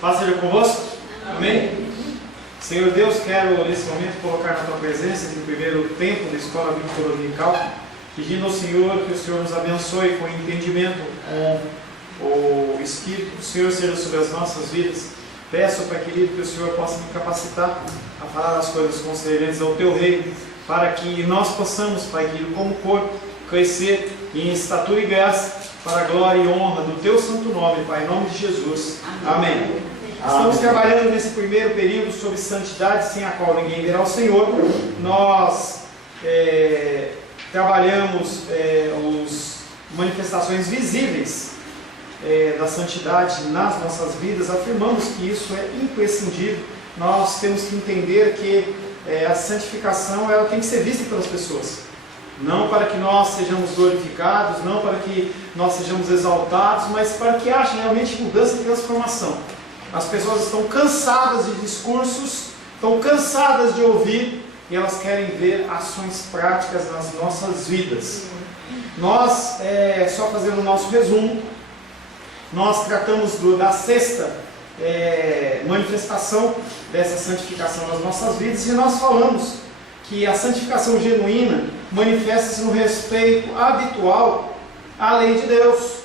Paz seja convosco. Amém? Senhor Deus, quero nesse momento colocar na Tua presença esse primeiro tempo da Escola Bíblica Dominical, pedindo ao Senhor que o Senhor nos abençoe com entendimento, com o Espírito do Senhor seja sobre as nossas vidas. Peço, Pai querido, que o Senhor possa me capacitar a falar as coisas concernentes ao Teu reino, para que nós possamos, Pai querido, como corpo, crescer em estatura e graça, para a glória e honra do Teu santo nome, Pai, em nome de Jesus. Amém. Estamos trabalhando nesse primeiro período sobre santidade, sem a qual ninguém verá o Senhor. Nós trabalhamos as manifestações visíveis da santidade nas nossas vidas. Afirmamos que isso é imprescindível. Nós temos que entender que a santificação ela tem que ser vista pelas pessoas. Não para que nós sejamos glorificados, não para que nós sejamos exaltados, mas para que haja realmente mudança e transformação. As pessoas estão cansadas de discursos, estão cansadas de ouvir e elas querem ver ações práticas nas nossas vidas. Nós, só fazendo o nosso resumo, nós tratamos da sexta manifestação dessa santificação nas nossas vidas e nós falamos que a santificação genuína manifesta-se no respeito habitual à lei de Deus,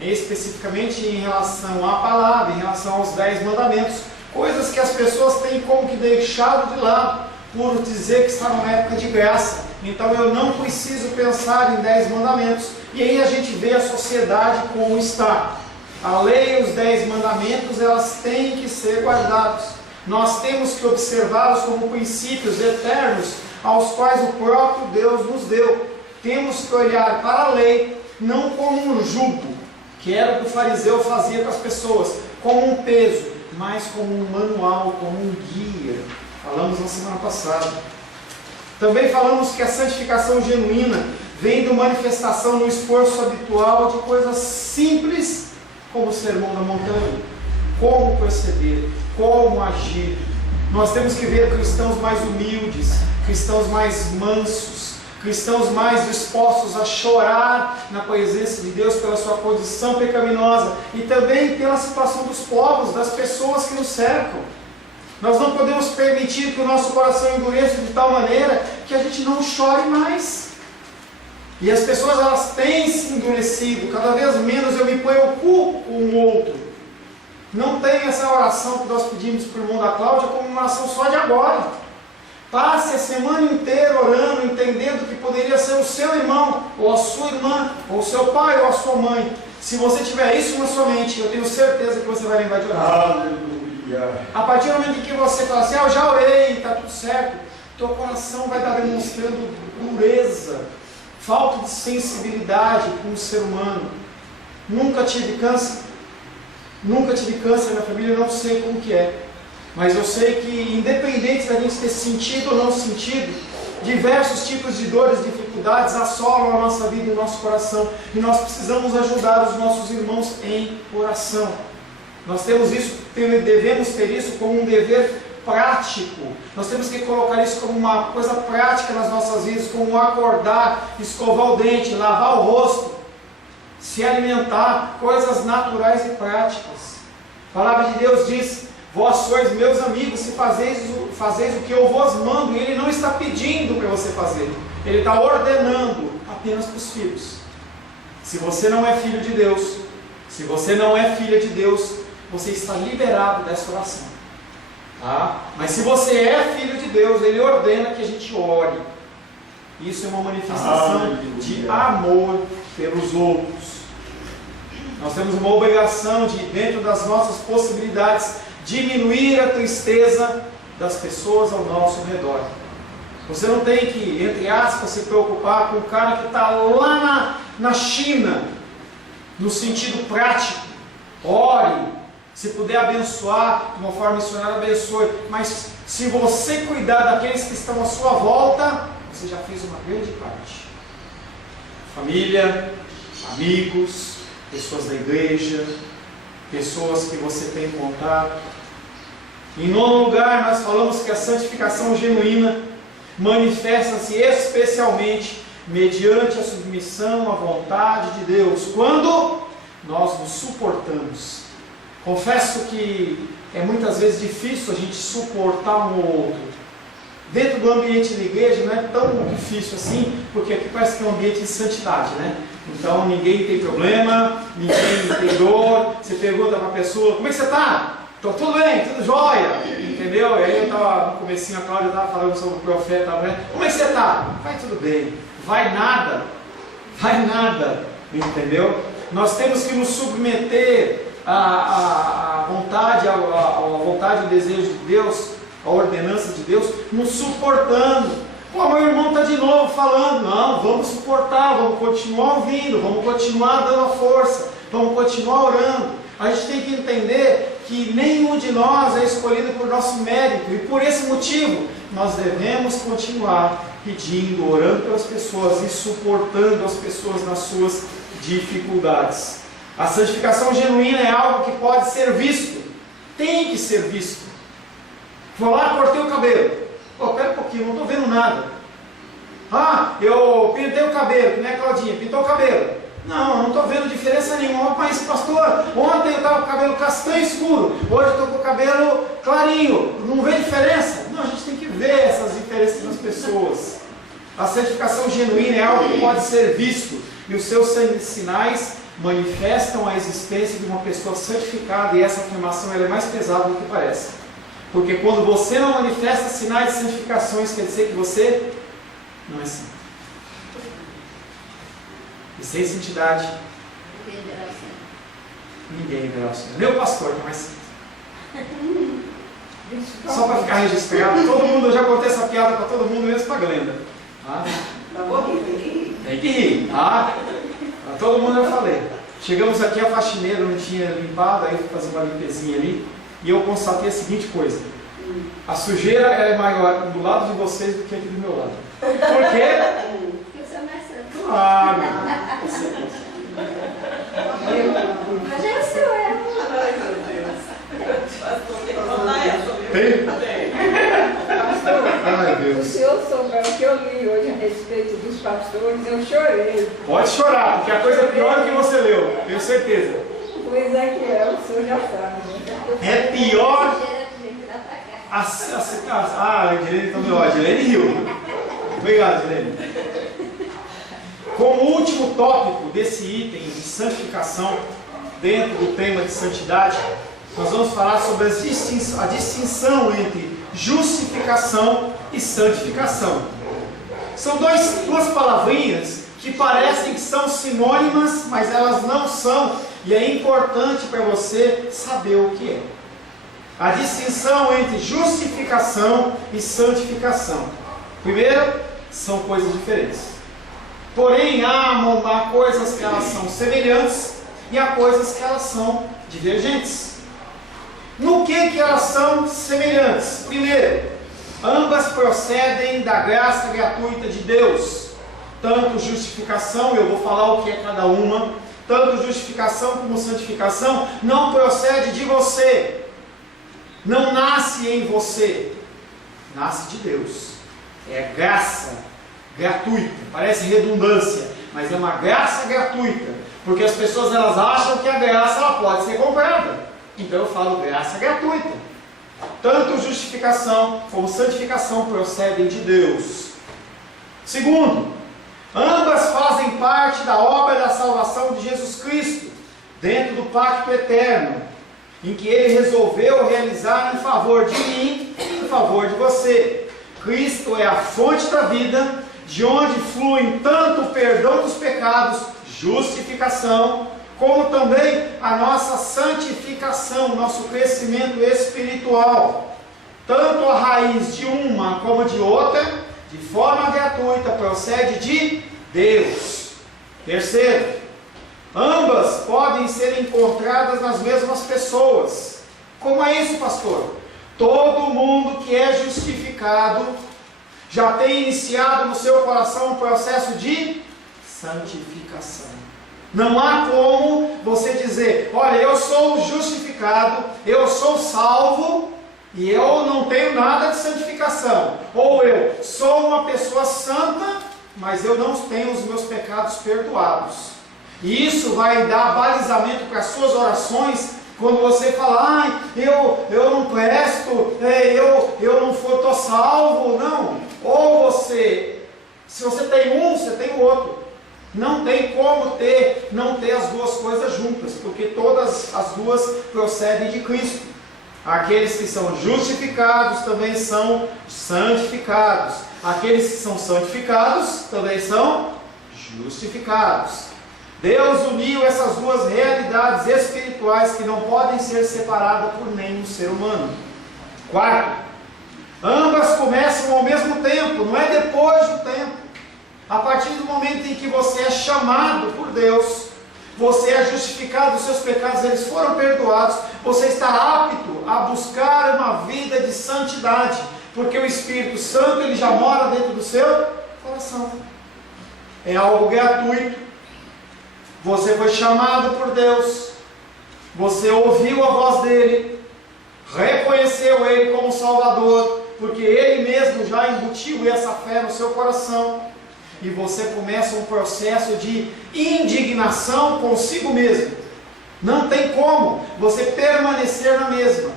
especificamente em relação à palavra, em relação aos 10 mandamentos, coisas que as pessoas têm como que deixado de lado, por dizer que está numa época de graça, então eu não preciso pensar em 10 mandamentos, e aí a gente vê a sociedade como está. A lei e os 10 mandamentos, elas têm que ser guardados, nós temos que observá-los como princípios eternos, aos quais o próprio Deus nos deu. Temos que olhar para a lei, não como um jugo, que era o que o fariseu fazia com as pessoas, como um peso, mas como um manual, como um guia. Falamos na semana passada. Também falamos que a santificação genuína vem da manifestação no esforço habitual de coisas simples, como o sermão da montanha, como proceder, como agir. Nós temos que ver cristãos mais humildes, cristãos mais mansos, cristãos mais dispostos a chorar na presença de Deus pela sua condição pecaminosa e também pela situação dos povos, das pessoas que nos cercam. Nós não podemos permitir que o nosso coração endureça de tal maneira que a gente não chore mais. E as pessoas elas têm se endurecido, cada vez menos eu me preocupo com o outro. Não tem essa oração que nós pedimos para o irmão da Cláudia como uma oração só de agora. Passe a semana inteira orando, entendendo que poderia ser o seu irmão, ou a sua irmã, ou o seu pai, ou a sua mãe. Se você tiver isso na sua mente, eu tenho certeza que você vai lembrar de orar. Aleluia. A partir do momento em que você fala assim, eu já orei, está tudo certo, teu coração vai estar demonstrando dureza, falta de sensibilidade com o ser humano. Nunca tive câncer na família, não sei como que é. Mas eu sei que, independente da gente ter sentido ou não sentido, diversos tipos de dores, dificuldades assolam a nossa vida e o nosso coração. E nós precisamos ajudar os nossos irmãos em oração. Nós temos isso, devemos ter isso como um dever prático. Nós temos que colocar isso como uma coisa prática nas nossas vidas, como acordar, escovar o dente, lavar o rosto, se alimentar, coisas naturais e práticas. A palavra de Deus diz: vós sois meus amigos se fazeis o que eu vos mando. E Ele não está pedindo para você fazer, Ele está ordenando apenas para os filhos. Se você não é filho de Deus, se você não é filha de Deus, você está liberado dessa oração, tá? Mas se você é filho de Deus, Ele ordena que a gente ore. Isso é uma manifestação de amor pelos outros. Nós temos uma obrigação de, dentro das nossas possibilidades, diminuir a tristeza das pessoas ao nosso redor. Você não tem que, entre aspas, se preocupar com o cara que está lá na China, no sentido prático. Ore, se puder abençoar, de uma forma missionária, abençoe. Mas se você cuidar daqueles que estão à sua volta, você já fez uma grande parte. Família, amigos, pessoas da igreja, pessoas que você tem contato. Em nono lugar, nós falamos que a santificação genuína manifesta-se especialmente mediante a submissão à vontade de Deus, quando nós nos suportamos. Confesso que é muitas vezes difícil a gente suportar um ou outro. Dentro do ambiente da igreja não é tão difícil assim, porque aqui parece que é um ambiente de santidade, né? Então ninguém tem problema, ninguém tem dor. Você pergunta para a pessoa, como é que você está? Estou tudo bem, tudo jóia, entendeu? E aí eu estava, no comecinho, a Cláudia estava falando sobre o profeta, né? Como é que você está? Vai tudo bem, vai nada, entendeu? Nós temos que nos submeter à vontade, à vontade e ao desejo de Deus, à ordenança de Deus, nos suportando. Pô, meu irmão está de novo falando, não, vamos suportar, vamos continuar ouvindo, vamos continuar dando a força, vamos continuar orando. A gente tem que entender que nenhum de nós é escolhido por nosso mérito, e por esse motivo nós devemos continuar pedindo, orando pelas pessoas e suportando as pessoas nas suas dificuldades. A santificação genuína é algo que pode ser visto, tem que ser visto. Vou lá, cortei o cabelo. Pô, pera um pouquinho, não estou vendo nada. Ah, eu pintei o cabelo, que nem a Claudinha, pintou o cabelo. Não estou vendo diferença nenhuma. Mas pastor, ontem eu estava com o cabelo castanho escuro, hoje eu estou com o cabelo clarinho. Não vê diferença? Não, a gente tem que ver essas diferenças nas pessoas. A santificação genuína é algo que pode ser visto, e os seus sinais manifestam a existência de uma pessoa santificada, e essa afirmação ela é mais pesada do que parece. Porque quando você não manifesta sinais de santificação, isso quer dizer que você não é santo. E sem santidade, ninguém verá o Senhor. Meu pastor que é mais santo. Só para ficar registrado, todo mundo, eu já contei essa piada para todo mundo, mesmo para a Glenda. Tem que rir. Para todo mundo eu falei. Chegamos aqui, a faxineira não tinha limpado, aí eu fui fazer uma limpezinha ali, e eu constatei a seguinte coisa: a sujeira é maior do lado de vocês do que aqui do meu lado. Por quê? Você é mais santo. Claro. Mas é o seu erro. Tem? Ai, Se o Deus. senhor souber o que eu li hoje a respeito dos pastores, eu chorei. Pode chorar, porque a coisa é pior do que você leu, tenho certeza. Pois é que é, o senhor já sabe, né? É pior. A Edilene também, ó, a Edilene riu. Obrigado, Edilene. Como último tópico desse item de santificação, dentro do tema de santidade, nós vamos falar sobre a distinção entre justificação e santificação. São duas palavrinhas que parecem que são sinônimas, mas elas não são, e é importante para você saber o que é. A distinção entre justificação e santificação. Primeiro, são coisas diferentes. Porém, há coisas que elas são semelhantes e há coisas que elas são divergentes. No que elas são semelhantes? Primeiro, ambas procedem da graça gratuita de Deus. Tanto justificação, eu vou falar o que é cada uma, tanto justificação como santificação não procede de você. Não nasce em você, nasce de Deus. É graça gratuita, parece redundância, mas é uma graça gratuita, porque as pessoas elas acham que a graça ela pode ser comprada. Então eu falo graça gratuita. Tanto justificação como santificação procedem de Deus. Segundo, ambas fazem parte da obra da salvação de Jesus Cristo, dentro do pacto eterno, em que Ele resolveu realizar em favor de mim e em favor de você. Cristo é a fonte da vida, de onde fluem tanto o perdão dos pecados, justificação, como também a nossa santificação, nosso crescimento espiritual. Tanto a raiz de uma como de outra, de forma gratuita, procede de Deus. Terceiro, ambas podem ser encontradas nas mesmas pessoas. Como é isso, pastor? Todo mundo que é justificado já tem iniciado no seu coração um processo de santificação. Não há como você dizer, olha, eu sou justificado, eu sou salvo e eu não tenho nada de santificação. Ou eu sou uma pessoa santa, mas eu não tenho os meus pecados perdoados. E isso vai dar balizamento para as suas orações Quando você fala, ai, eu não presto, eu não estou salvo, não. Ou você, se você tem um, você tem o outro. Não tem como não ter as duas coisas juntas, porque todas as duas procedem de Cristo. Aqueles que são justificados também são santificados. Aqueles que são santificados também são justificados. Deus uniu essas duas realidades espirituais que não podem ser separadas por nenhum ser humano. Quarto, ambas começam ao mesmo tempo, não é depois do tempo. A partir do momento em que você é chamado por Deus, você é justificado, os seus pecados eles foram perdoados, você está apto a buscar uma vida de santidade, porque o Espírito Santo ele já mora dentro do seu coração. É algo gratuito. Você foi chamado por Deus, você ouviu a voz dele, reconheceu ele como Salvador, porque ele mesmo já embutiu essa fé no seu coração, e você começa um processo de indignação consigo mesmo. Não tem como você permanecer na mesma.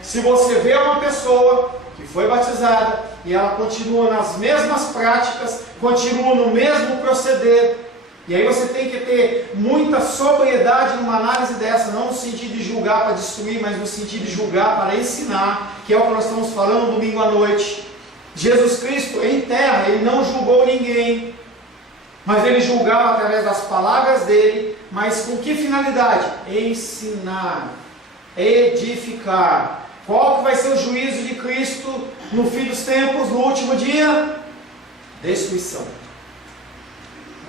Se você vê uma pessoa que foi batizada e ela continua nas mesmas práticas, continua no mesmo proceder, e aí você tem que ter muita sobriedade numa análise dessa, não no sentido de julgar para destruir, mas no sentido de julgar para ensinar, que é o que nós estamos falando domingo à noite. Jesus Cristo em terra, ele não julgou ninguém, mas ele julgava através das palavras dele, mas com que finalidade? Ensinar, edificar. Qual que vai ser o juízo de Cristo no fim dos tempos, no último dia? Destruição.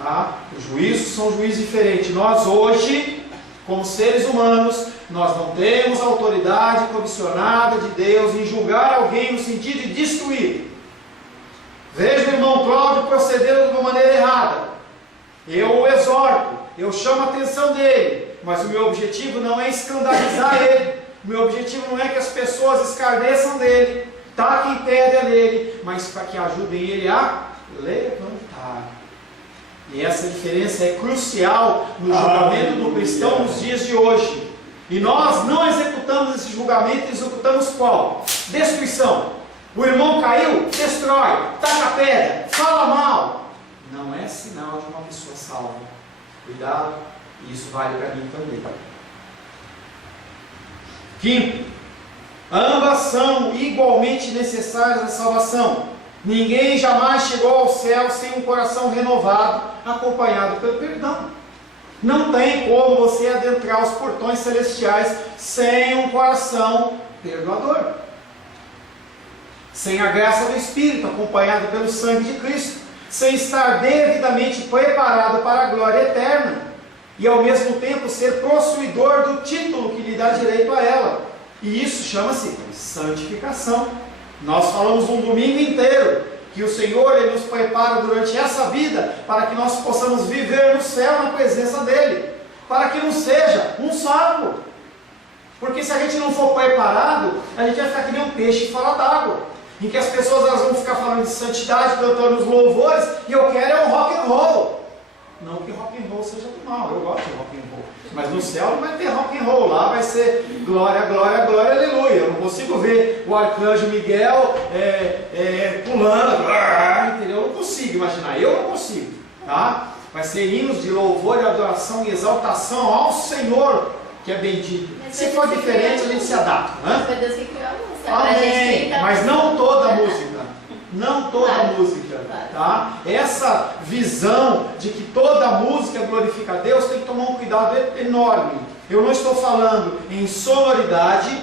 Tá? Os juízos são juízos diferentes. Nós hoje, como seres humanos, nós não temos autoridade comissionada de Deus em julgar alguém no sentido de destruir. Veja o irmão Cláudio procedendo de uma maneira errada. Eu o exorto, eu chamo a atenção dele, mas o meu objetivo não é escandalizar ele. O meu objetivo não é que as pessoas escarneçam dele, taquem pedra nele, mas para que ajudem ele a levantar. E essa diferença é crucial no julgamento do cristão nos dias de hoje. E nós não executamos esse julgamento, executamos qual? Destruição. O irmão caiu, destrói, taca pedra, fala mal. Não é sinal de uma pessoa salva. Cuidado, isso vale para mim também. Quinto, ambas são igualmente necessárias à salvação. Ninguém jamais chegou ao céu sem um coração renovado, acompanhado pelo perdão. Não tem como você adentrar os portões celestiais sem um coração perdoador. Sem a graça do Espírito, acompanhado pelo sangue de Cristo. Sem estar devidamente preparado para a glória eterna. E ao mesmo tempo ser possuidor do título que lhe dá direito a ela. E isso chama-se santificação. Nós falamos um domingo inteiro que o Senhor ele nos prepara durante essa vida para que nós possamos viver no céu na presença dEle, para que não seja um sapo, porque se a gente não for preparado, a gente vai ficar que nem um peixe fora d'água, em que as pessoas elas vão ficar falando de santidade, cantando os louvores, e eu quero é um rock and roll. Não que rock and roll seja do mal, eu gosto de rock and roll. Mas no céu não vai ter rock and roll, lá vai ser glória, glória, glória, aleluia. Eu não consigo ver o arcanjo Miguel pulando, entendeu? Eu não consigo imaginar, eu não consigo, tá? Vai ser hinos de louvor e adoração e exaltação ao Senhor, que é bendito. Se for diferente, a gente se adapta, né? Foi Deus que criou a música. Amém. Mas não toda a música. Não toda a música, tá? Essa visão de que toda a música glorifica a Deus tem que tomar um cuidado enorme. Eu não estou falando em sonoridade,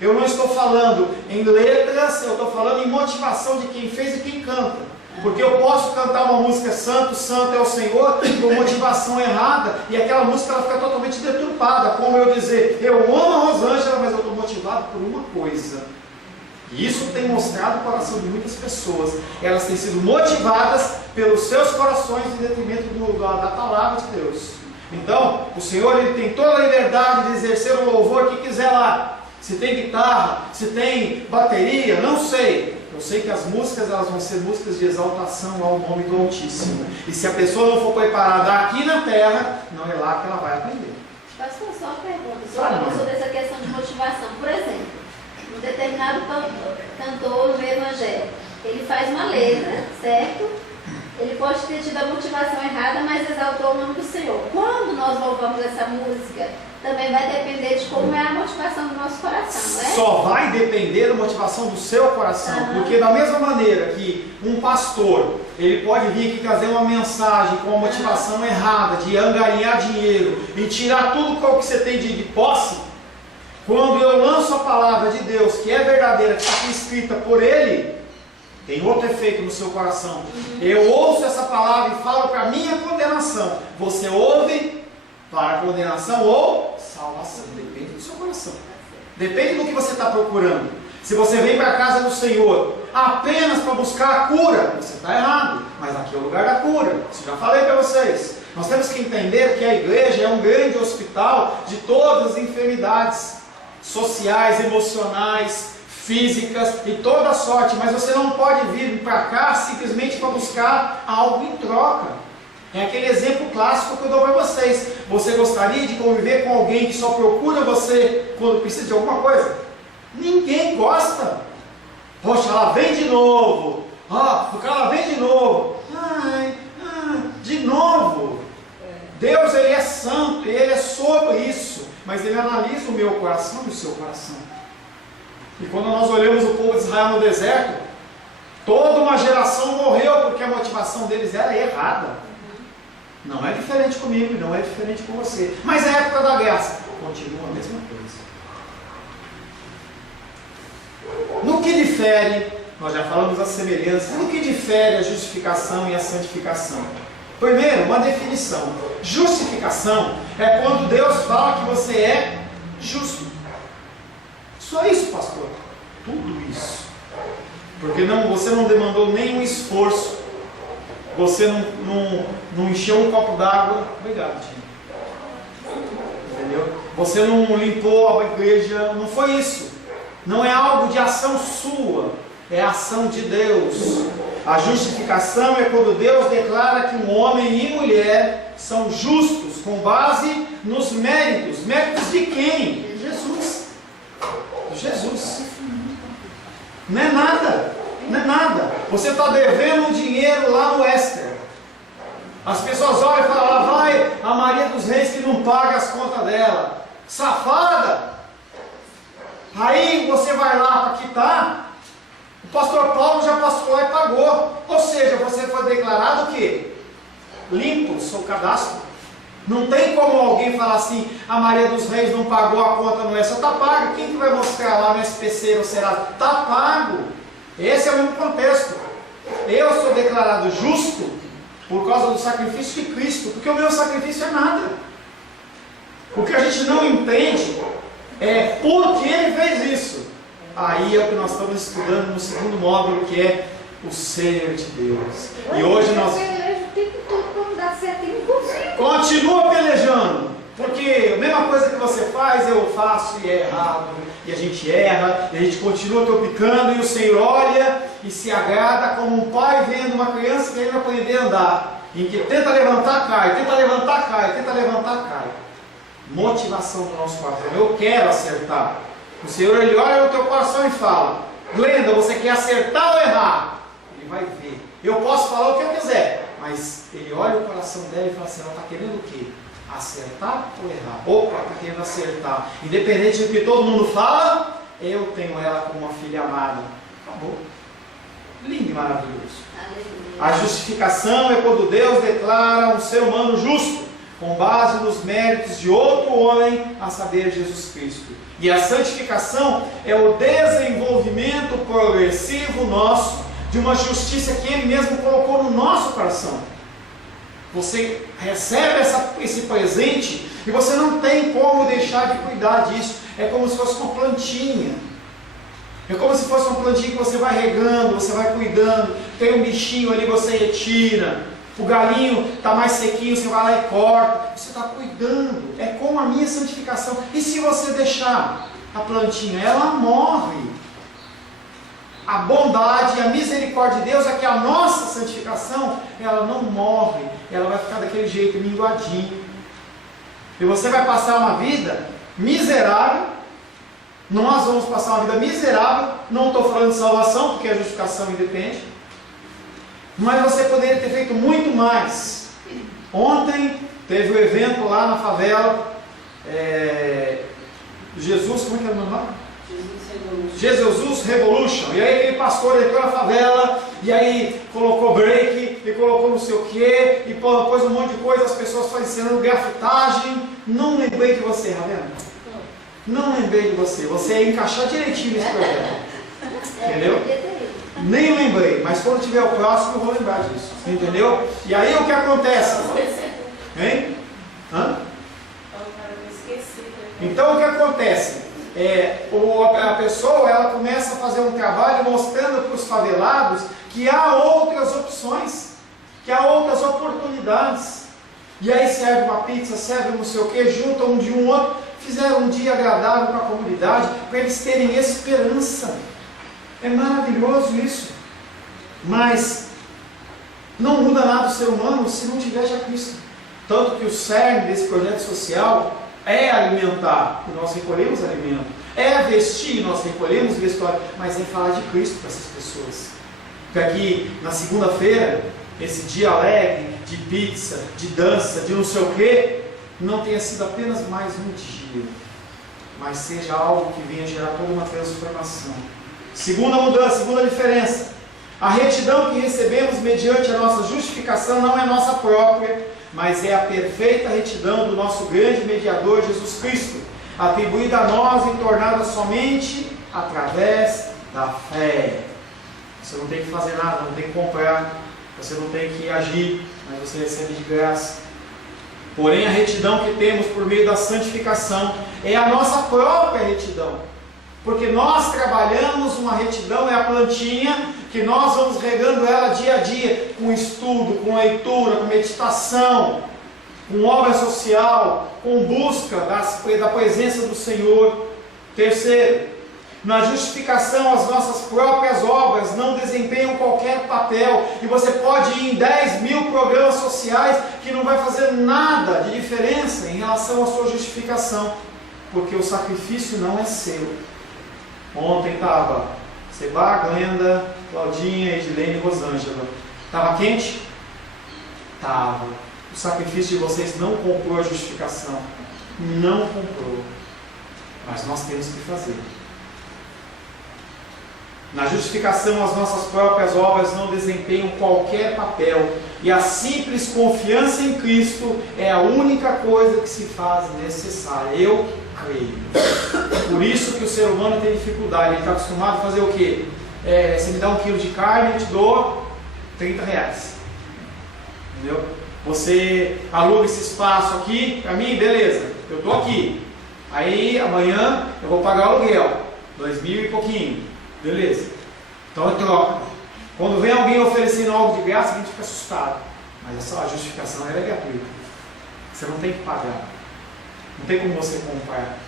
eu não estou falando em letras, eu estou falando em motivação de quem fez e quem canta. Porque eu posso cantar uma música Santo, Santo é o Senhor, com motivação errada, e aquela música ela fica totalmente deturpada. Como eu dizer, eu amo a Rosângela, mas eu estou motivado por uma coisa. E isso tem mostrado o coração de muitas pessoas. Elas têm sido motivadas pelos seus corações em detrimento da palavra de Deus. Então, o Senhor ele tem toda a liberdade de exercer o louvor que quiser lá. Se tem guitarra, se tem bateria, não sei. Eu sei que as músicas elas vão ser músicas de exaltação ao nome do Altíssimo. E se a pessoa não for preparada aqui na terra, não é lá que ela vai aprender. Pastor, só uma pergunta. Claro, Você falou dessa questão determinado cantor no evangelho, ele faz uma letra, certo? Ele pode ter tido a motivação errada, mas exaltou o nome do Senhor. Quando nós louvamos essa música, também vai depender de como é a motivação do nosso coração, não é? Só vai depender da motivação do seu coração, porque da mesma maneira que um pastor, ele pode vir aqui trazer uma mensagem com uma motivação errada, de angariar dinheiro e tirar tudo que você tem de posse, quando eu lanço a palavra de Deus, que é verdadeira, que está aqui escrita por ele, tem outro efeito no seu coração. Eu ouço essa palavra e falo para a minha condenação. Você ouve para condenação ou salvação? Depende do seu coração. Depende do que você está procurando. Se você vem para a casa do Senhor apenas para buscar a cura, você está errado. Mas aqui é o lugar da cura. Isso já falei para vocês. Nós temos que entender que a igreja é um grande hospital de todas as enfermidades sociais, emocionais, físicas e toda sorte, mas você não pode vir para cá simplesmente para buscar algo em troca. É aquele exemplo clássico que eu dou para vocês. Você gostaria de conviver com alguém que só procura você quando precisa de alguma coisa? Ninguém gosta. Poxa, ela vem de novo. O cara vem de novo. De novo. Deus, ele é santo, ele é sobre isso, mas ele analisa o meu coração e o seu coração. E quando nós olhamos o povo de Israel no deserto, toda uma geração morreu porque a motivação deles era errada. Não é diferente comigo, não é diferente com você. Mas a época da graça continua a mesma coisa. No que difere, nós já falamos as semelhanças, no que difere a justificação e a santificação? Primeiro, uma definição. Justificação é quando Deus fala que você é justo. Só isso, pastor. Tudo isso. Porque você não demandou nenhum esforço. Você não encheu um copo d'água. Obrigado, tio. Entendeu? Você não limpou a igreja. Não foi isso. Não é algo de ação sua. É a ação de Deus. A justificação é quando Deus declara que um homem e mulher são justos com base nos méritos. Méritos de quem? Jesus. Não é nada. Não é nada. Você está devendo um dinheiro lá no Éster. As pessoas olham e falam, lá vai a Maria dos Reis que não paga as contas dela. Safada! Aí você vai lá para quitar. O pastor Paulo já passou lá e pagou. Ou seja, você foi declarado o quê? Limpo o seu cadastro. Não tem como alguém falar assim, a Maria dos Reis não pagou a conta no Éster. Está pago. Quem que vai mostrar lá no SPC ou será? Está pago. Esse é o mesmo contexto. Eu sou declarado justo por causa do sacrifício de Cristo, porque o meu sacrifício é nada. O que a gente não entende é por que ele fez isso. Aí é o que nós estamos estudando no segundo módulo, que é o ser de Deus. E hoje nós... Continua pelejando, porque a mesma coisa que você faz, eu faço e é errado. E a gente erra, e a gente continua tropicando, e o Senhor olha e se agrada como um pai vendo uma criança querendo aprender a andar, em que tenta levantar, cai, tenta levantar, cai, tenta levantar, cai. Motivação do nosso coração. Eu quero acertar. O Senhor, ele olha no teu coração e fala, Glenda, você quer acertar ou errar? Ele vai ver. Eu posso falar o que eu quiser, mas ele olha o coração dela e fala assim, ela está querendo o quê? Acertar ou errar? Opa, está querendo acertar. Independente do que todo mundo fala, eu tenho ela como uma filha amada. Acabou. Lindo e maravilhoso. A justificação é quando Deus declara um ser humano justo, com base nos méritos de outro homem, a saber, Jesus Cristo. E a santificação é o desenvolvimento progressivo nosso de uma justiça que Ele mesmo colocou no nosso coração. Você recebe esse presente e você não tem como deixar de cuidar disso. É como se fosse uma plantinha. É como se fosse uma plantinha que você vai regando, você vai cuidando. Tem um bichinho ali, você retira. O galinho está mais sequinho, você vai lá e corta. Você está cuidando. É como a minha santificação. E se você deixar a plantinha, ela morre. A bondade e a misericórdia de Deus é que a nossa santificação, ela não morre, ela vai ficar daquele jeito, minguadinho. E você vai passar uma vida miserável, Nós vamos passar uma vida miserável. Não estou falando de salvação, porque a justificação independe. Mas você poderia ter feito muito mais. Ontem teve um evento lá na favela. Jesus, como é que é o nome lá? Jesus Revolution. E aí aquele pastor entrou na favela, e aí colocou break, e colocou não sei o que, e pôs um monte de coisa, as pessoas fazendo grafitagem. Não lembrei de você, Ravena. Não lembrei de você. Você ia encaixar direitinho nesse projeto. Entendeu? Nem lembrei, mas quando tiver o próximo eu vou lembrar disso. Entendeu? E aí o que acontece? Hein? Hã? Então o que acontece? A pessoa ela começa a fazer um trabalho mostrando para os favelados que há outras opções, que há outras oportunidades. E aí serve uma pizza, serve não sei o que, junta um de um outro, fizeram um dia agradável para a comunidade, para eles terem esperança. É maravilhoso isso. Mas não muda nada o ser humano se não tiver já Cristo. Tanto que o cerne desse projeto social é alimentar, e nós recolhemos alimento. É vestir, nós recolhemos vestuário. Mas é falar de Cristo para essas pessoas. Porque aqui, na segunda-feira, esse dia alegre, de pizza, de dança, de não sei o quê, não tenha sido apenas mais um dia, mas seja algo que venha gerar toda uma transformação. Segunda mudança, segunda diferença. A retidão que recebemos mediante a nossa justificação não é nossa própria, mas é a perfeita retidão do nosso grande mediador Jesus Cristo, atribuída a nós e tornada somente através da fé. Você não tem que fazer nada, não tem que comprar, você não tem que agir, mas você recebe de graça. Porém, a retidão que temos por meio da santificação é a nossa própria retidão. Porque nós trabalhamos uma retidão, é a plantinha que nós vamos regando ela dia a dia, com estudo, com leitura, com meditação, com obra social, com busca da presença do Senhor. Terceiro, na justificação as nossas próprias obras não desempenham qualquer papel, e você pode ir em 10 mil programas sociais que não vai fazer nada de diferença em relação à sua justificação, porque o sacrifício não é seu. Ontem estava Seba, Glenda, Claudinha, Edilene e Rosângela. Estava quente? Estava. O sacrifício de vocês não comprou a justificação. Não comprou. Mas nós temos que fazer. Na justificação, as nossas próprias obras não desempenham qualquer papel, e a simples confiança em Cristo é a única coisa que se faz necessária. Eu creio. Por isso que o ser humano tem dificuldade. Ele está acostumado a fazer o quê? Você me dá 1 quilo de carne, eu te dou R$30. Entendeu? Você aluga esse espaço aqui para mim, beleza, eu estou aqui. Aí amanhã eu vou pagar o aluguel, 2.000 e pouquinho. Beleza, então é troca. Quando vem alguém oferecendo algo de graça, a gente fica assustado. Mas a justificação é gratuita. Você não tem que pagar. Não tem como você comprar.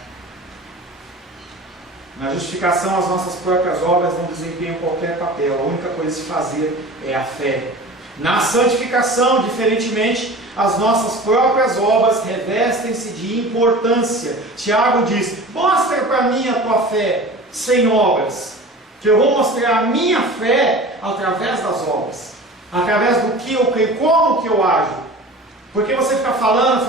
Na justificação, as nossas próprias obras não desempenham qualquer papel. A única coisa a se fazer é a fé. Na santificação, diferentemente, as nossas próprias obras revestem-se de importância. Tiago diz: mostra para mim a tua fé sem obras, que eu vou mostrar a minha fé através das obras, através do que eu creio, como que eu ajo. Porque você fica falando,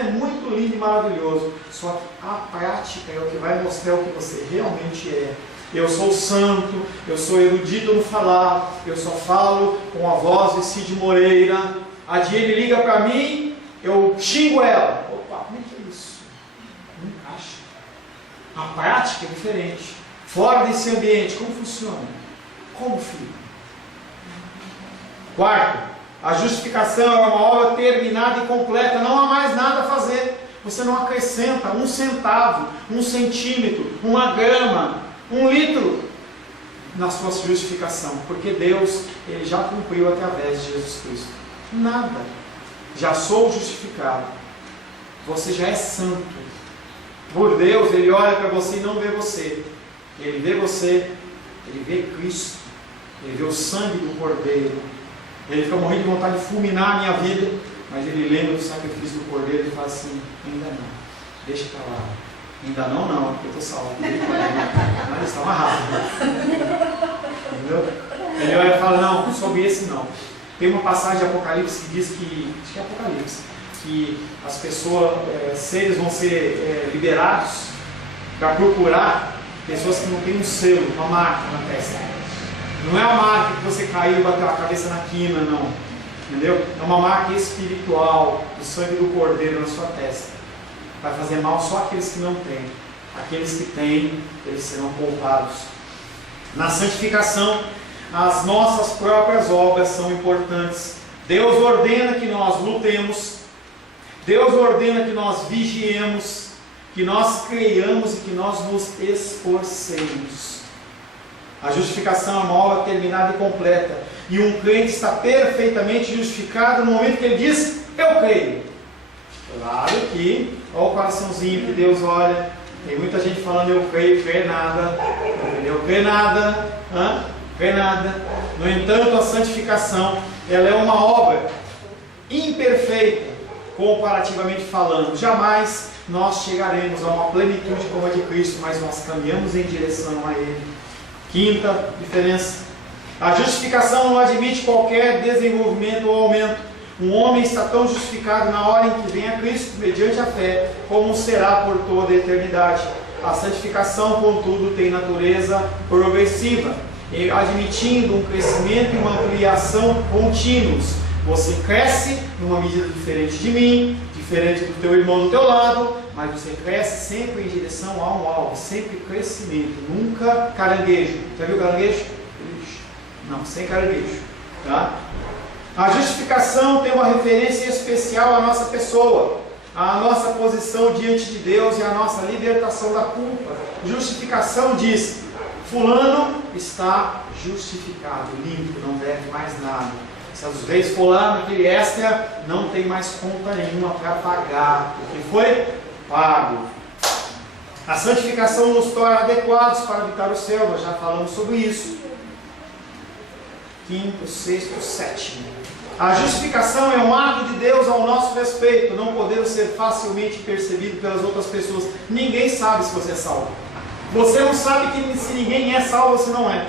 é muito lindo e maravilhoso, só que a prática é o que vai mostrar o que você realmente é. Eu sou santo, eu sou erudito no falar, eu só falo com a voz de Cid Moreira. A Diane liga para mim, eu xingo ela. Opa, como é que é isso? Não encaixa. A prática é diferente. Fora desse ambiente, como funciona? Como fica? Quarto, a justificação é uma obra terminada e completa. Não há mais nada a fazer. Você não acrescenta 1 centavo, 1 centímetro, 1 grama, 1 litro na sua justificação, porque Deus, Ele já cumpriu através de Jesus Cristo. Nada. Já sou justificado. Você já é santo. Por Deus, Ele olha para você e não vê você. Ele vê você, Ele vê Cristo, Ele vê o sangue do Cordeiro. Ele fica morrendo de vontade de fulminar a minha vida, mas Ele lembra do sacrifício do Cordeiro e fala assim: ainda não, deixa para lá. Ainda não, porque eu estou salvo. Mas está amarrado. Entendeu? Ele vai falar, não, sobre esse não. Tem uma passagem de Apocalipse que diz que, acho que é Apocalipse, que as pessoas, seres vão ser liberados para procurar pessoas que não têm um selo, uma marca na testa. Não é uma marca que você caiu e bateu a cabeça na quina, não. Entendeu? É uma marca espiritual do sangue do Cordeiro na sua testa. Vai fazer mal só aqueles que não têm. Aqueles que têm, eles serão poupados. Na santificação, as nossas próprias obras são importantes. Deus ordena que nós lutemos. Deus ordena que nós vigiemos, que nós creiamos e que nós nos esforcemos. A justificação é uma obra terminada e completa. E um crente está perfeitamente justificado no momento que ele diz, eu creio. Claro que, olha o coraçãozinho que Deus olha. Tem muita gente falando, eu creio, crê nada. Eu creio nada. Crê nada. No entanto, a santificação, ela é uma obra imperfeita, comparativamente falando. Jamais nós chegaremos a uma plenitude como a de Cristo, mas nós caminhamos em direção a Ele. Quinta diferença. A justificação não admite qualquer desenvolvimento ou aumento. Um homem está tão justificado na hora em que vem a Cristo, mediante a fé, como será por toda a eternidade. A santificação, contudo, tem natureza progressiva, admitindo um crescimento e uma ampliação contínuos. Você cresce numa medida diferente de mim, diferente do teu irmão do teu lado, mas você cresce sempre em direção a um alvo, sempre crescimento, nunca caranguejo. Já viu caranguejo? Não, sem caranguejo. Tá? A justificação tem uma referência especial à nossa pessoa, à nossa posição diante de Deus e à nossa libertação da culpa. Justificação diz, fulano está justificado, limpo, não deve mais nada. Se às vezes fulano, aquele extra, não tem mais conta nenhuma para pagar, porque foi pago. A santificação nos torna adequados para habitar o céu, nós já falamos sobre isso. Quinto, sexto, sétimo. A justificação é um ato de Deus ao nosso respeito, não podemos ser facilmente percebido pelas outras pessoas. Ninguém sabe se você é salvo. Você não sabe que se ninguém é salvo, você não é.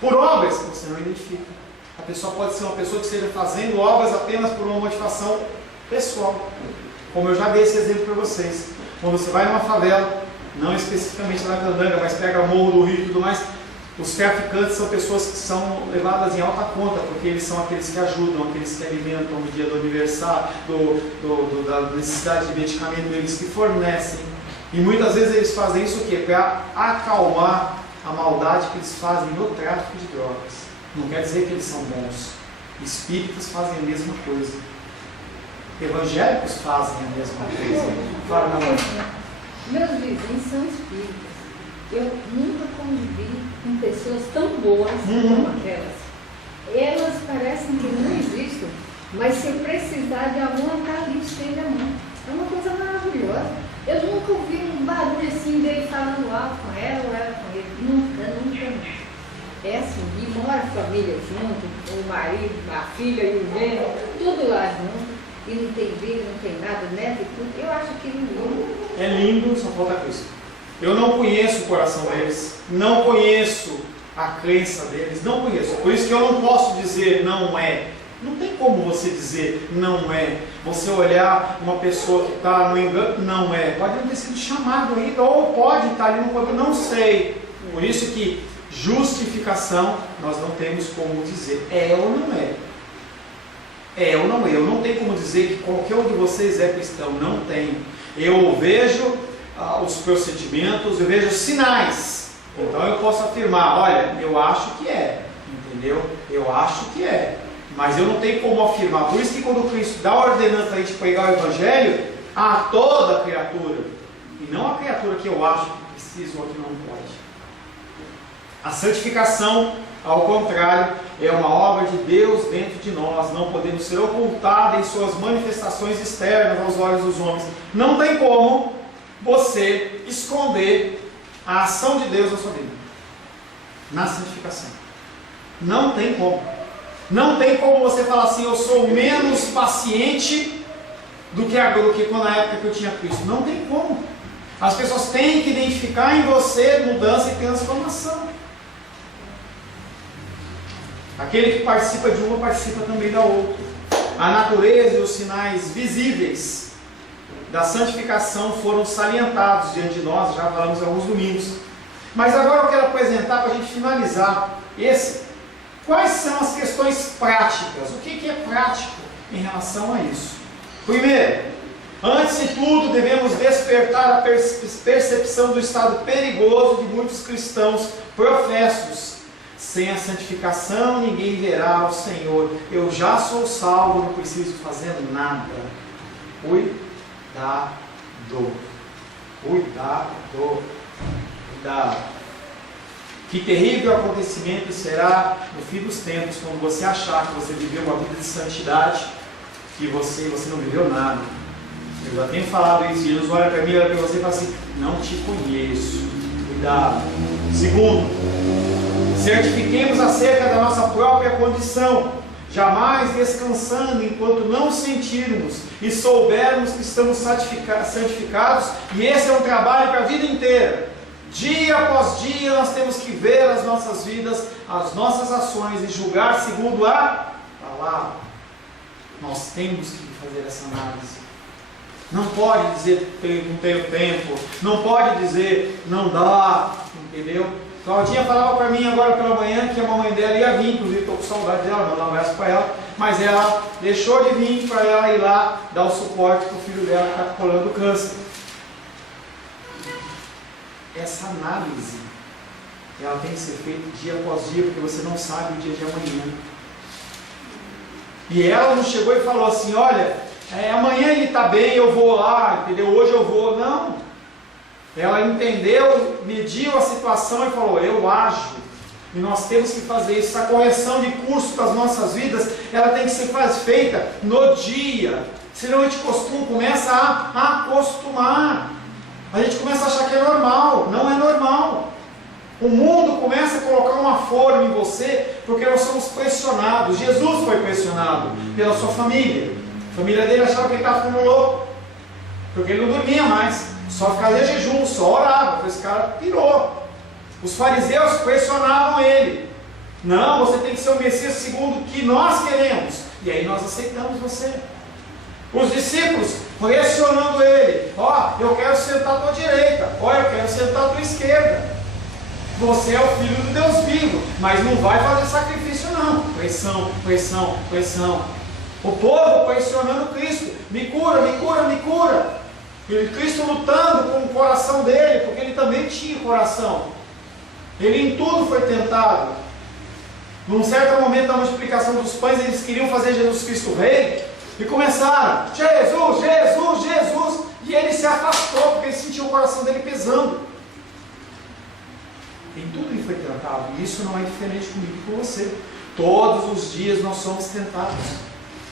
Por obras, você não identifica. A pessoa pode ser uma pessoa que esteja fazendo obras apenas por uma motivação pessoal. Como eu já dei esse exemplo para vocês. Quando você vai numa favela, não especificamente na Candanga, mas pega o Morro do Rio e tudo mais, os traficantes são pessoas que são levadas em alta conta, porque eles são aqueles que ajudam, aqueles que alimentam no dia do aniversário, da necessidade de medicamento, eles que fornecem. E muitas vezes eles fazem isso o quê? Para acalmar a maldade que eles fazem no tráfico de drogas. Não quer dizer que eles são bons. Espíritas fazem a mesma coisa. Evangélicos fazem a mesma coisa. Fala, meu amor. Meus vizinhos são espíritas. Eu nunca convivi com pessoas tão boas como aquelas. Elas parecem que não existem, mas se precisar de amor, está ali, estende a mão. É uma coisa maravilhosa. Eu nunca ouvi um barulho assim dele falando alto com ela ou ela com ele. Nunca. É assim, e mora a família junto, o marido, a filha e o genro, tudo lá junto. E não tem vida, não tem nada, neto e tudo. Eu acho que lindo. É lindo, só falta Cristo. Eu não conheço o coração deles, não conheço a crença deles, não conheço. Por isso que eu não posso dizer não é. Não tem como você dizer não é. Você olhar uma pessoa que está no engano, não é. Pode não ter sido chamado ainda, ou pode estar ali no corpo, não sei. Por isso que justificação nós não temos como dizer é ou não é. É ou não é. Eu não tenho como dizer que qualquer um de vocês é cristão, não tem. Eu vejo os procedimentos, eu vejo sinais. Então eu posso afirmar, olha, eu acho que é, entendeu? Eu acho que é, mas eu não tenho como afirmar. Por isso que quando Cristo dá a ordenança para a gente pregar o Evangelho a toda criatura, e não a criatura que eu acho que precisa ou que não pode. A santificação, ao contrário, é uma obra de Deus dentro de nós, não podemos ser ocultada em suas manifestações externas aos olhos dos homens. Não tem como você esconder a ação de Deus na sua vida, na santificação. Não tem como. Não tem como você falar assim, eu sou menos paciente do que agora, do que quando na época que eu tinha Cristo. Não tem como. As pessoas têm que identificar em você mudança e transformação. Aquele que participa de uma, participa também da outra. A natureza e os sinais visíveis da santificação foram salientados diante de nós, já falamos em alguns domingos. Mas agora eu quero apresentar, para a gente finalizar quais são as questões práticas. O que é prático em relação a isso? Primeiro, antes de tudo, devemos despertar a percepção do estado perigoso de muitos cristãos professos. Sem a santificação, ninguém verá o Senhor. Eu já sou salvo, não preciso fazer nada. Cuidado. Que terrível acontecimento será no fim dos tempos, quando você achar que você viveu uma vida de santidade, que você não viveu nada. Eu já tenho falado isso, Jesus olha para mim, olha para você e fala assim: não te conheço. Cuidado. Segundo, certifiquemos acerca da nossa própria condição, jamais descansando enquanto não sentirmos e soubermos que estamos santificados, e esse é um trabalho para a vida inteira. Dia após dia nós temos que ver as nossas vidas, as nossas ações e julgar segundo a palavra. Nós temos que fazer essa análise. Não pode dizer não tenho tempo, não pode dizer não dá, entendeu? Claudinha falava para mim agora pela manhã que a mamãe dela ia vir, inclusive estou com saudade dela, mandar um abraço para ela, mas ela deixou de vir para ela ir lá dar o suporte para o filho dela que está colando câncer. Essa análise, ela tem que ser feita dia após dia, porque você não sabe o dia de amanhã. E ela não chegou e falou assim: olha, amanhã ele está bem, eu vou lá, entendeu? Hoje eu vou. Não. Ela entendeu, mediu a situação e falou: eu ajo. E nós temos que fazer isso. Essa correção de curso das nossas vidas, ela tem que ser feita no dia. Senão a gente começa a acostumar. A gente começa a achar que é normal. Não é normal. O mundo começa a colocar uma forma em você, porque nós somos pressionados. Jesus foi pressionado pela sua família. A família dele achava que ele estava ficando louco, porque ele não dormia mais, só ficava jejum, só orava. Esse cara pirou. Os fariseus pressionavam ele: não, você tem que ser o Messias segundo o que nós queremos. E aí nós aceitamos você. Os discípulos pressionando ele: eu quero sentar à tua direita, eu quero sentar à tua esquerda. Você é o filho do Deus vivo, mas não vai fazer sacrifício não. Pressão, pressão, pressão. O povo pressionando Cristo: me cura, me cura, me cura. E Cristo lutando com o coração dele, porque ele também tinha coração. Ele em tudo foi tentado. Num certo momento da multiplicação dos pães, eles queriam fazer Jesus Cristo rei, e começaram: Jesus, Jesus, Jesus. E ele se afastou, porque ele sentiu o coração dele pesando. Em tudo ele foi tentado, e isso não é diferente comigo e com você. Todos os dias nós somos tentados.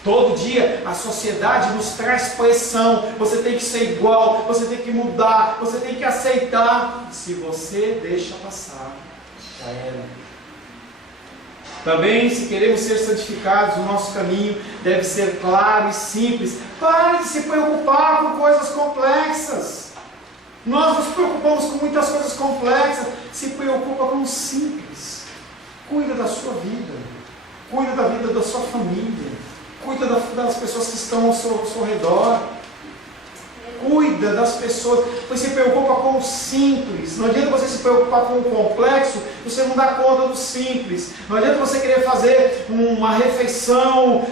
Todo dia a sociedade nos traz pressão. Você tem que ser igual, você tem que mudar, você tem que aceitar. Se você deixa passar, já era. Também, se queremos ser santificados, o nosso caminho deve ser claro e simples. Pare de se preocupar com coisas complexas. Nós nos preocupamos com muitas coisas complexas. Se preocupa com o simples. Cuida da sua vida. Cuida da vida da sua família. Cuida das pessoas que estão ao seu redor. Cuida das pessoas. Você se preocupa com o simples. Não adianta você se preocupar com o complexo, você não dá conta do simples. Não adianta você querer fazer uma refeição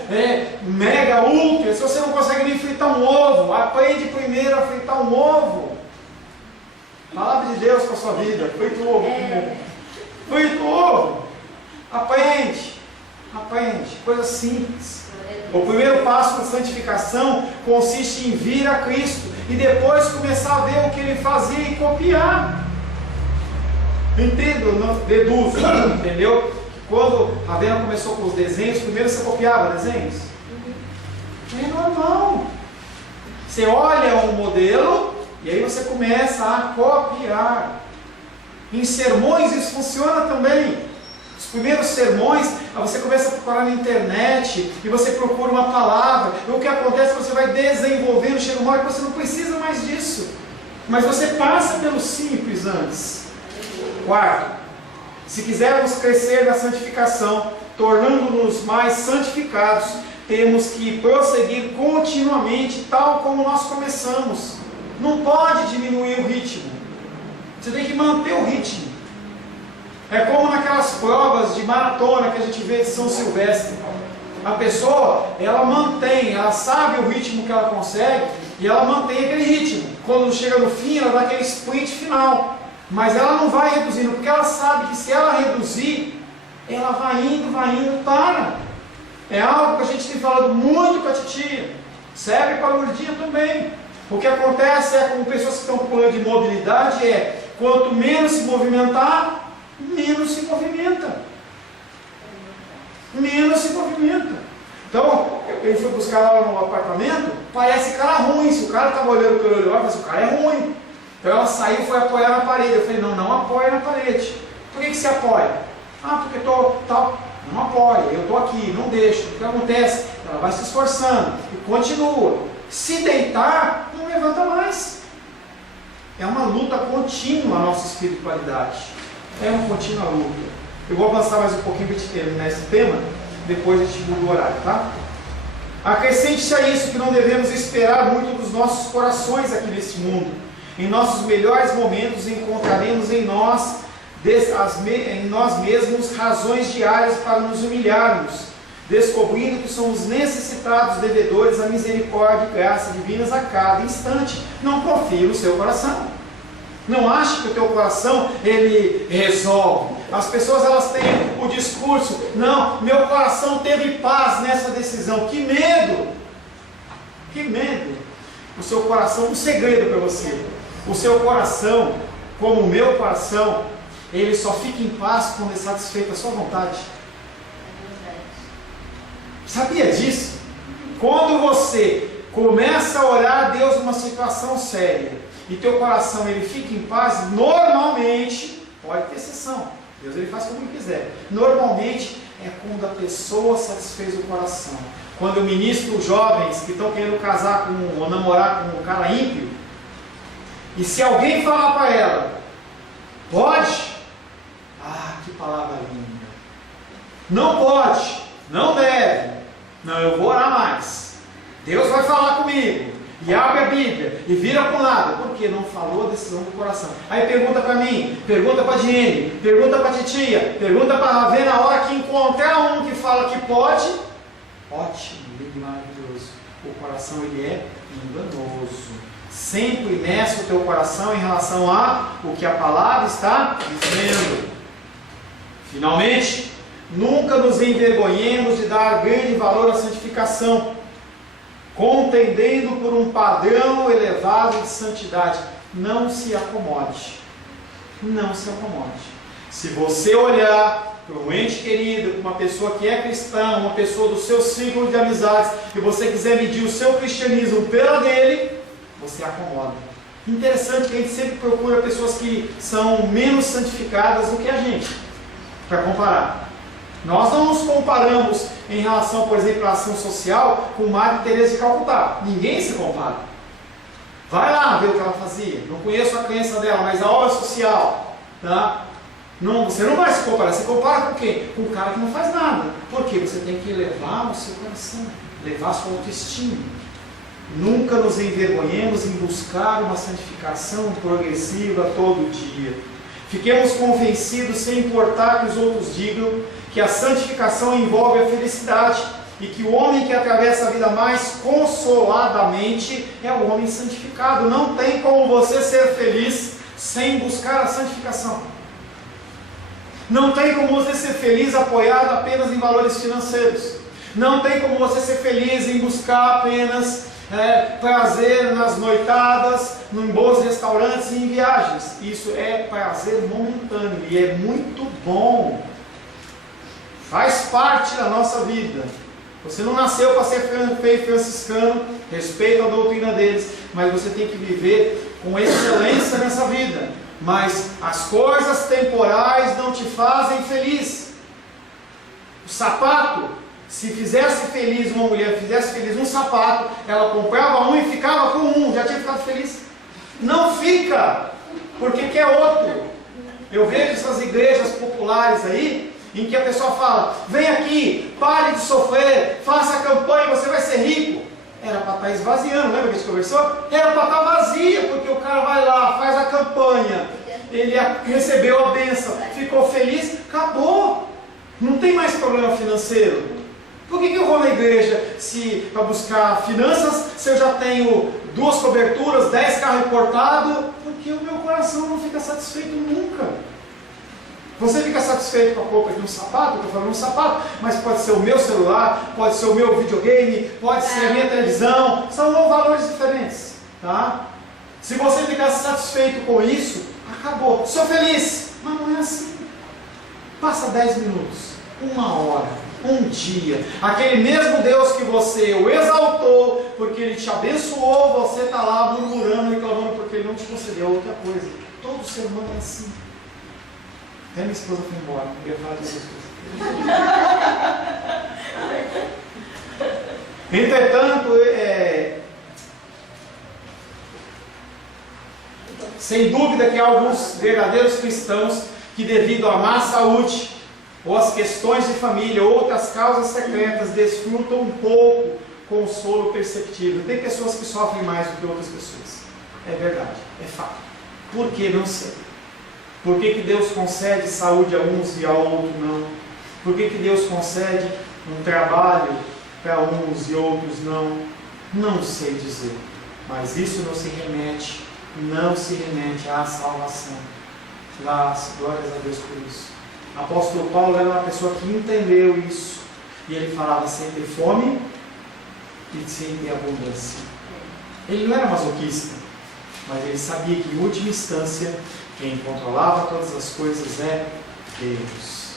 mega ultra, se você não consegue nem fritar um ovo. Aprende primeiro a fritar um ovo. Palavra de Deus para a sua vida. Frita o ovo primeiro. Frita o ovo. Aprende. Aprende. Coisa simples. O primeiro passo da santificação consiste em vir a Cristo e depois começar a ver o que Ele fazia e copiar. Entendo, não, deduzo, entendeu? Quando a Vera começou com os desenhos, primeiro você copiava desenhos? É normal. Você olha um modelo e aí você começa a copiar. Em sermões isso funciona também. Os primeiros sermões, você começa a procurar na internet e você procura uma palavra. E o que acontece é que você vai desenvolvendo, chega uma hora que você não precisa mais disso. Mas você passa pelo simples antes. Quarto, se quisermos crescer na santificação, tornando-nos mais santificados, temos que prosseguir continuamente, tal como nós começamos. Não pode diminuir o ritmo. Você tem que manter o ritmo. É como naquelas provas de maratona que a gente vê de São Silvestre. A pessoa, ela mantém, ela sabe o ritmo que ela consegue e ela mantém aquele ritmo. Quando chega no fim, ela dá aquele sprint final. Mas ela não vai reduzindo, porque ela sabe que se ela reduzir, ela vai indo, para. É algo que a gente tem falado muito com a titia. Serve para a Lourdinha também. O que acontece é com pessoas que estão com problema de mobilidade quanto menos se movimentar, menos se movimenta. Menos se movimenta. Então, ele foi buscar ela no apartamento, parece cara ruim. Se o cara estava olhando pelo olho, eu falei, o cara é ruim. Então ela saiu e foi apoiar na parede. Eu falei, não apoia na parede. Por que você apoia? Porque estou tal. Não apoia, eu estou aqui, não deixo. O que acontece? Ela vai se esforçando e continua. Se deitar, não levanta mais. É uma luta contínua a nossa espiritualidade. É uma contínua luta. Eu vou avançar mais um pouquinho para a gente terminar esse tema. Depois a gente muda o horário, tá? Acrescente-se a isso que não devemos esperar muito dos nossos corações aqui neste mundo. Em nossos melhores momentos encontraremos em nós mesmos razões diárias para nos humilharmos, descobrindo que somos necessitados devedores à misericórdia e graça divinas a cada instante. Não confie no seu coração. Não ache que o teu coração, ele resolve. As pessoas, elas têm o discurso, não, meu coração teve paz nessa decisão. Que medo! Que medo! O seu coração, um segredo para você. O seu coração, como o meu coração, ele só fica em paz quando é satisfeito a sua vontade. Sabia disso? Quando você começa a orar a Deus numa situação séria e teu coração ele fica em paz, normalmente, pode ter exceção, Deus ele faz como ele quiser. Normalmente é quando a pessoa satisfez o coração. Quando eu ministro jovens que estão querendo casar ou namorar com um cara ímpio, e se alguém falar para ela, pode? Que palavra linda. Não pode, não deve. Não, eu vou orar mais. Deus vai falar comigo. E abre a Bíblia e vira para um lado. Porque não falou a decisão do coração. Aí pergunta para mim, pergunta para a Diene, pergunta para a titia, pergunta para a Ravê. Na hora que encontrar um que fala que pode, ótimo, lindo, maravilhoso. O coração ele é enganoso. Sempre meça o teu coração em relação a o que a palavra está dizendo. Finalmente, nunca nos envergonhemos de dar grande valor à santificação, contendendo por um padrão elevado de santidade. Não se acomode. Não se acomode. Se você olhar para um ente querido, para uma pessoa que é cristã, uma pessoa do seu círculo de amizades, e você quiser medir o seu cristianismo pela dele, você acomoda. Interessante que a gente sempre procura pessoas que são menos santificadas do que a gente, para comparar. Nós não nos comparamos em relação, por exemplo, à ação social com Madre Teresa de Calcutá. Ninguém se compara. Vai lá ver o que ela fazia. Não conheço a crença dela, mas a obra social, tá? Não, você não vai se comparar. Você compara com quem? Com o cara que não faz nada. Por quê? Você tem que elevar o seu coração, levar a sua autoestima. Nunca nos envergonhemos em buscar uma santificação progressiva todo dia. Fiquemos convencidos, sem importar que os outros digam, que a santificação envolve a felicidade e que o homem que atravessa a vida mais consoladamente é o homem santificado. Não tem como você ser feliz sem buscar a santificação. Não tem como você ser feliz apoiado apenas em valores financeiros. Não tem como você ser feliz em buscar apenas prazer nas noitadas, em bons restaurantes e em viagens. Isso é prazer momentâneo e é muito bom. Faz parte da nossa vida. Você não nasceu para ser franciscano, respeita a doutrina deles, mas você tem que viver com excelência nessa vida. Mas as coisas temporais não te fazem feliz. sapato, se fizesse feliz uma mulher, fizesse feliz um sapato, ela comprava um e ficava com um, já tinha ficado feliz. Não fica, porque quer outro. Eu vejo essas igrejas populares aí, em que a pessoa fala, vem aqui, pare de sofrer, faça a campanha e você vai ser rico. Era para estar esvaziando, lembra que a gente conversou? Era para estar vazia, porque o cara vai lá, faz a campanha, ele recebeu a bênção, ficou feliz, acabou. Não tem mais problema financeiro. Por que eu vou na igreja para buscar finanças se eu já tenho 2 coberturas, 10 carros importados? Porque o meu coração não fica satisfeito nunca. Você fica satisfeito com a compra de um sapato? Eu estou falando de um sapato, mas pode ser o meu celular, pode ser o meu videogame, pode ser a minha televisão. São valores diferentes. Tá? Se você ficar satisfeito com isso, acabou. Sou feliz. Mas não é assim. Passa 10 minutos, 1 hora, 1 dia. Aquele mesmo Deus que você o exaltou, porque Ele te abençoou, você está lá murmurando e reclamando porque Ele não te concedeu outra coisa. Todo ser humano é assim. Até minha esposa foi embora, não queria falar dessas coisas. Entretanto, sem dúvida que há alguns verdadeiros cristãos que, devido à má saúde, ou às questões de família, ou outras causas secretas, desfrutam um pouco consolo perceptível. Tem pessoas que sofrem mais do que outras pessoas. É verdade, é fato. Por que? Não sei. Por que Deus concede saúde a uns e a outros não? Por que Deus concede um trabalho para uns e outros não? Não sei dizer. Mas isso não se remete à salvação. Glórias a Deus por isso. O apóstolo Paulo era uma pessoa que entendeu isso. E ele falava sem ter fome e sem ter abundância. Ele não era masoquista, mas ele sabia que, em última instância, quem controlava todas as coisas é Deus.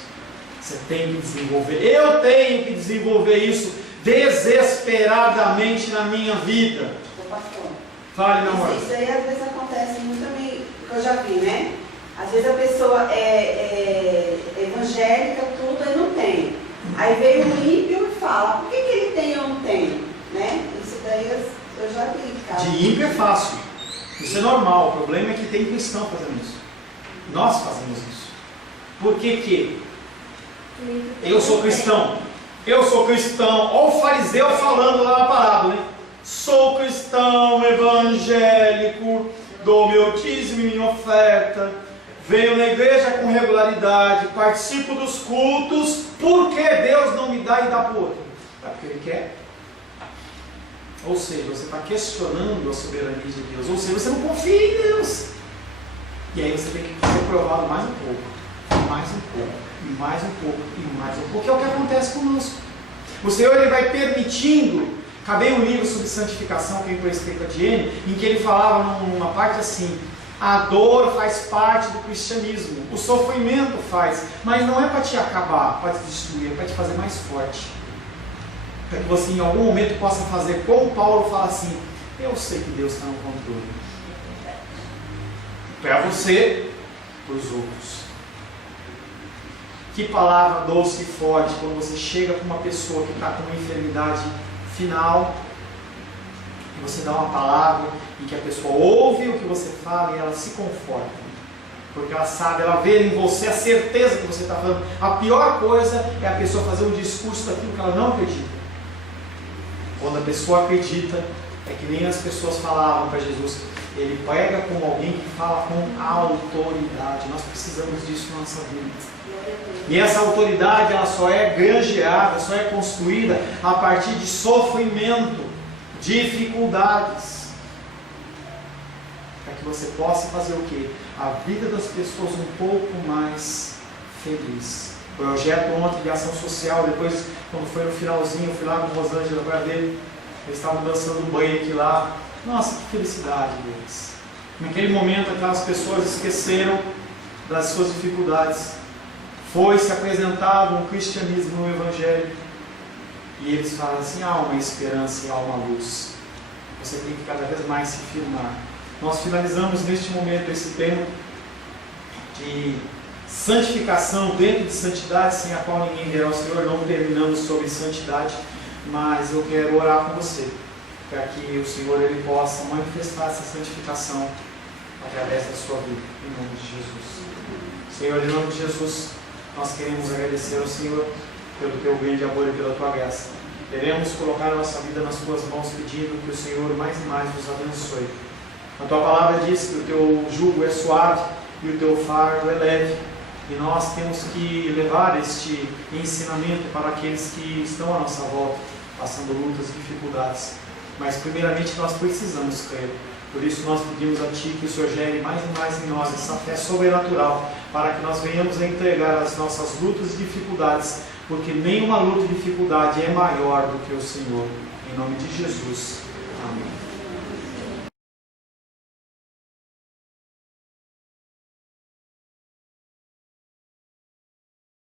Você tem que desenvolver. Eu tenho que desenvolver isso desesperadamente na minha vida. Pastor, fale, meu amor. Isso aí às vezes acontece muito também, que eu já vi, né? Às vezes a pessoa é evangélica, tudo, e não tem. Aí veio um ímpio e fala, por que ele tem e eu não tenho? Né? Isso daí eu já vi. Cara. De ímpio é fácil. Isso é normal. O problema é que tem cristão fazendo isso. Nós fazemos isso. Por que eu sou cristão? Eu sou cristão. Olha o fariseu falando lá na parábola, né? Sou cristão evangélico, dou meu dízimo e minha oferta, venho na igreja com regularidade, participo dos cultos. Por que Deus não me dá e dá para o outro? É porque Ele quer. Ou seja, você está questionando a soberania de Deus. Ou seja, você não confia em Deus. E aí você tem que ser provado mais um pouco, mais um pouco, e mais um pouco, e mais um pouco. Que é o que acontece conosco. O Senhor, Ele vai permitindo. Acabei um livro sobre santificação, que é por respeito a Diene, em que ele falava numa parte assim: a dor faz parte do cristianismo, o sofrimento faz, mas não é para te acabar, para te destruir, é para te fazer mais forte. Para que você em algum momento possa fazer como Paulo fala assim: eu sei que Deus está no controle. Para você, para os outros. Que palavra doce e forte quando você chega com uma pessoa que está com uma enfermidade final, e você dá uma palavra e que a pessoa ouve o que você fala e ela se conforta, porque ela sabe, ela vê em você a certeza que você está falando. A pior coisa é a pessoa fazer um discurso daquilo que ela não acredita. Quando a pessoa acredita, é que nem as pessoas falavam para Jesus, ele prega como alguém que fala com autoridade. Nós precisamos disso na nossa vida. E essa autoridade, ela só é granjeada, só é construída a partir de sofrimento, dificuldades, para que você possa fazer o quê? A vida das pessoas um pouco mais feliz. Projeto ontem de ação social, depois, quando foi no finalzinho, eu fui lá com Rosângela para ver, eles estavam dançando break lá. Nossa, que felicidade deles. Naquele momento, aquelas pessoas esqueceram das suas dificuldades. Foi se apresentado um cristianismo no Evangelho. E eles falam assim: há uma esperança e há uma luz. Você tem que cada vez mais se firmar. Nós finalizamos neste momento esse tempo de santificação dentro de santidade, sem a qual ninguém verá o Senhor. Não terminamos sobre santidade, mas eu quero orar com você, para que o Senhor ele possa manifestar essa santificação através da sua vida, em nome de Jesus. Senhor, em nome de Jesus, nós queremos agradecer ao Senhor pelo Teu grande amor e pela Tua graça. Queremos colocar a nossa vida nas Tuas mãos, pedindo que o Senhor mais e mais nos abençoe. A Tua palavra diz que o Teu jugo é suave e o Teu fardo é leve. E nós temos que levar este ensinamento para aqueles que estão à nossa volta, passando lutas e dificuldades. Mas primeiramente nós precisamos crer. Por isso nós pedimos a Ti que o Senhor gere mais e mais em nós essa fé sobrenatural, para que nós venhamos a entregar as nossas lutas e dificuldades, porque nenhuma luta e dificuldade é maior do que o Senhor. Em nome de Jesus. Amém.